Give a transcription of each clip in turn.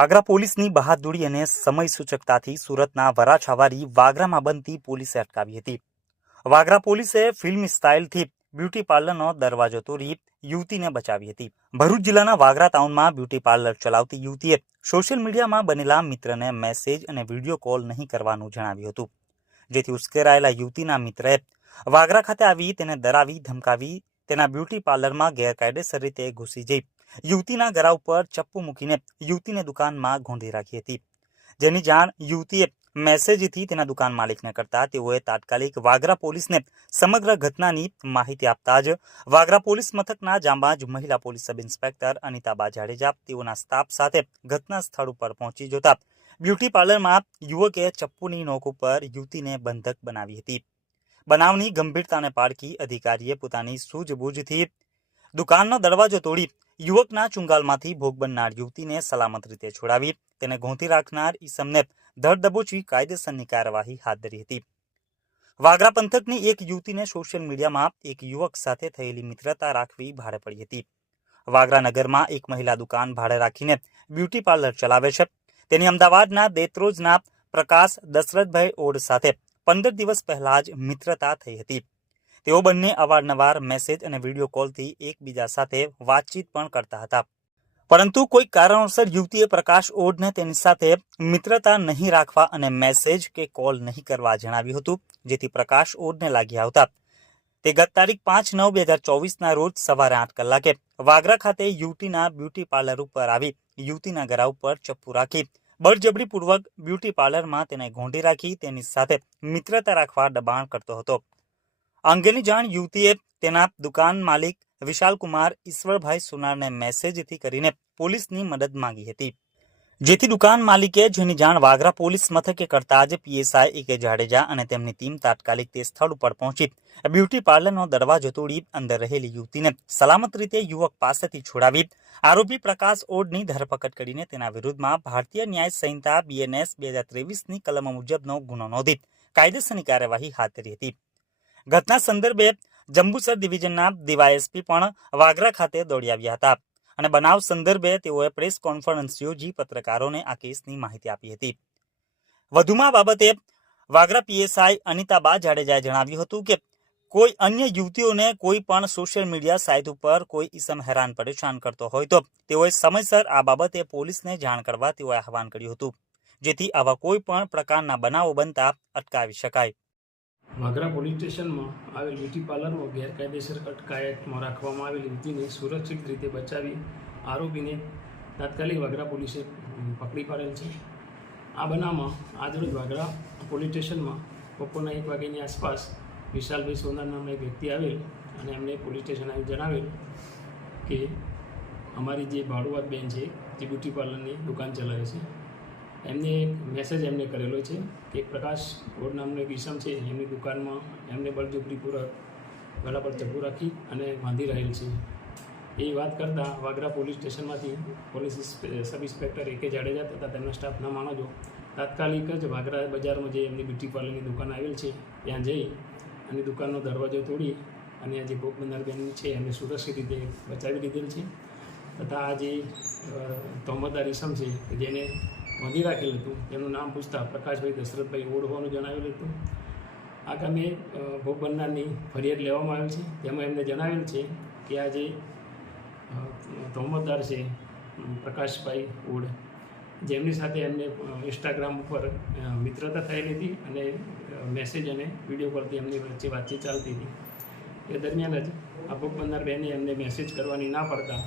વાગરા પોલીસની બહાદુરી અને સમય સૂચકતાથી સુરતના વરાછાવારી વાગરામાં બનતી પોલીસે અટકાવી હતી। વાગરા પોલીસે ફિલ્મ સ્ટાઇલથી બ્યુટી પાર્લરનો દરવાજો તોડી યુવતીને બચાવી હતી। ભરૂચ જિલ્લાના વાગરા ટાઉનમાં બ્યુટી પાર્લર ચલાવતી યુવતીએ સોશિયલ મીડિયામાં બનેલા મિત્રને મેસેજ અને વિડીયો કોલ નહીં કરવાનું જણાવ્યું હતું, જેથી ઉશ્કેરાયેલા યુવતીના મિત્રએ વાગરા ખાતે આવી તેને ડરાવી ધમકાવી તેના બ્યુટી પાર્લરમાં ગેરકાયદેસર રીતે ઘૂસી જઈ યુવતીના ગળા ઉપર ચપ્પુ મૂકીને યુવતીને દુકાનમાં ગોંધી રાખી હતી, જેની જાણ યુવતીએ મેસેજથી તેના દુકાન માલિકને કરતા તેઓએ તાત્કાલિક વાગરા પોલીસને સમગ્ર ઘટનાની માહિતી આપતા જ વાગરા પોલીસ મથકના જાંબાજ મહિલા police sub inspector Anita Jadeja તેઓના સ્ટાફ સાથે ઘટના સ્થળ ઉપર પહોંચી જતા બ્યુટી પાર્લરમાં યુવકે ચપ્પુની નોક ઉપર યુવતીને બંધક બનાવી હતી। બનાવની ગંભીરતાને પારખી અધિકારીએ પોતાની સૂઝબૂઝથી દુકાનનો દરવાજો તોડી યુવકના ચુંગાલમાંથી ભોગ બનનાર યુવતીને સલામત રીતે છોડાવી તેને ગોંથી રાખનાર ઈસમને ધર દબોચી કાયદેસરની કાર્યવાહી હાથ ધરી હતી। વાગરા પંથકની એક યુવતીને સોશિયલ મીડિયામાં એક યુવક સાથે થયેલી મિત્રતા રાખવી ભારે પડી હતી। વાગરા નગરમાં એક મહિલા દુકાન ભાડે રાખીને બ્યુટી પાર્લર ચલાવે છે। તેની અમદાવાદના દેત્રોજના પ્રકાશ દશરથભાઈ ઓડ સાથે 15 દિવસ પહેલા જ મિત્રતા થઈ હતી। તેઓ બંને અવારનવાર મેસેજ અને વિડીયો કોલથી એકબીજા સાથે વાતચીત પણ કરતા હતા, પરંતુ કોઈ કારણોસર યુવતીએ પ્રકાશ ઓડને તેની સાથે મિત્રતા નહીં રાખવા અને મેસેજ કે કોલ નહીં કરવા જણાવ્યું હતું, જેથી પ્રકાશ ઓડને લાગી આવતા તે ગત તારીખ 5/9/2024ના રોજ સવારે 8 કલાકે વાગરા ખાતે યુવતીના બ્યુટી પાર્લર ઉપર આવી યુવતીના ગળા ઉપર ચપ્પુ રાખી બળજબરીપૂર્વક બ્યુટી પાર્લરમાં તેને ગોંધી રાખી તેની સાથે મિત્રતા રાખવા દબાણ કરતો હતો। આ અંગેની જાણ યુવતીએ તેના દુકાન માલિક વિશાલકુમાર ઈશ્વરભાઈ સોનારને મેસેજથી કરીને પોલીસની મદદ માંગી હતી, જેથી દુકાન માલિકે જેની જાણ વાગરા પોલીસ મથકે કરતા જ પીએસઆઈ એ જાડેજા અને તેમની ટીમ તાત્કાલિક તે સ્થળ ઉપર પહોંચી બ્યુટી પાર્લરનો દરવાજો તોડી અંદર રહેલી યુવતીને સલામત રીતે યુવક પાસેથી છોડાવી આરોપી પ્રકાશ ઓડની ધરપકડ કરીને તેના વિરુદ્ધમાં ભારતીય ન્યાય સંહિતા BNS 2023ની કલમ મુજબનો ગુનો નોંધી કાયદેસરની કાર્યવાહી હાથ ધરી હતી। ઘટના સંદર્ભે જંબુસર ડિવિઝનના ડીવાયએસપી પણ વાગરા ખાતે દોડી આવ્યા હતા અને બનાવ સંદર્ભે તેઓએ પ્રેસ કોન્ફરન્સ યોજી પત્રકારોને આ કેસની માહિતી આપી હતી। વધુમાં બાબતે વાગરા પીએસઆઈ અનિતા જાડેજાએ જણાવ્યું હતું કે કોઈ અન્ય યુવતીઓને કોઈ પણ સોશિયલ મીડિયા સાઇટ ઉપર કોઈ ઈસમ હેરાન પરેશાન કરતો હોય તો તેઓએ સમયસર આ બાબતે પોલીસને જાણ કરવા તેઓએ આહવાન કર્યું હતું, જેથી આવા કોઈ પણ પ્રકારના બનાવો બનતા અટકાવી શકાય। વાગરા પોલીસ સ્ટેશનમાં આવેલ બ્યુટી પાર્લરમાં ગેરકાયદેસર અટકાયતમાં રાખવામાં આવેલ યુવતીને સુરક્ષિત રીતે બચાવી આરોપીને તાત્કાલિક વાગરા પોલીસે પકડી પાડેલ છે। આ બનાવમાં આજરોજ વાગરા પોલીસ સ્ટેશનમાં બપોરના 1 વાગ્યાની આસપાસ વિશાલભાઈ સોનાર નામના એક વ્યક્તિ આવેલ અને એમને પોલીસ સ્ટેશન આવી જણાવેલ કે અમારી જે ભાડુઆત બેન છે જે બ્યુટી પાર્લરની દુકાન ચલાવે છે એમને મેસેજ એમને કરેલો છે કે પ્રકાશ ઓડ નામનો એક ઈસમ છે એમની દુકાનમાં એમને બળજબરીપૂર્વક ગળા પર ચપ્પુ રાખી અને બાંધી રહેલ છે। એ વાત કરતાં વાગરા પોલીસ સ્ટેશનમાંથી police sub inspector A.K. Jadeja તથા તેમના સ્ટાફના માણસો તાત્કાલિક જ વાગરા બજારમાં જે એમની બ્યુટી પાર્લરની દુકાન આવેલ છે ત્યાં જઈ અને દુકાનનો દરવાજો તોડી અને જે ભોગ બનનાર બેન છે એમને સુરક્ષિત રીતે બચાવી લીધેલ છે તથા આ જે તોહમતદાર ઈસમ છે કે જેને બાંધી રાખેલું હતું તેમનું નામ પૂછતા પ્રકાશભાઈ દશરથભાઈ ઓડ હોવાનું જણાવેલું હતું। આ કામે ભોગ બનનારની ફરિયાદ લેવામાં આવેલ છે, તેમાં એમને જણાવેલ છે કે આ જે તોહમતદાર છે પ્રકાશભાઈ ઓડ જેમની સાથે એમને ઇન્સ્ટાગ્રામ ઉપર મિત્રતા થયેલી હતી અને મેસેજ અને વિડીયો કોલથી એમની વચ્ચે વાતચીત ચાલતી હતી। એ દરમિયાન જ આ ભોગ બનનાર બેને એમને મેસેજ કરવાની ના પડતા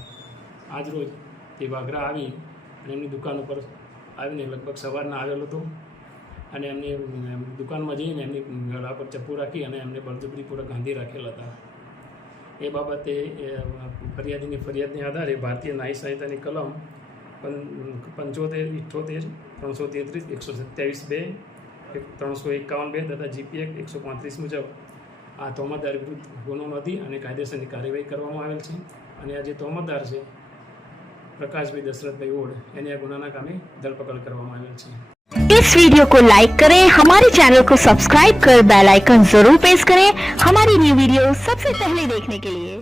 આજરોજ તે વાગરા આવી અને એમની દુકાન ઉપર આવીને લગભગ સવારના આવેલો હતો અને એમને દુકાનમાં જઈને એમની ગળા પર ચપ્પુ રાખી અને એમને બળજબરીપૂર્વક ગાંધી રાખેલા હતા। એ બાબતે ફરિયાદીની ફરિયાદને આધારે ભારતીય ન્યાય સંહિતાની કલમ 75, 78, 333, 127(2), 351(2) તથા GP Act 135 મુજબ આ તોહમતદાર વિરુદ્ધ ગુનો નોંધી અને કાયદેસરની કાર્યવાહી કરવામાં આવેલ છે અને આ જે તોહમતદાર છે प्रकाशभाई दशरथभाई ओड यानी गुनाना कामे धरपकड़ करवामा आवेल छे। इस वीडियो को लाइक करें, हमारे चैनल को सब्सक्राइब कर बेल आइकन जरूर प्रेस करें हमारी न्यू वीडियो सबसे पहले देखने के लिए।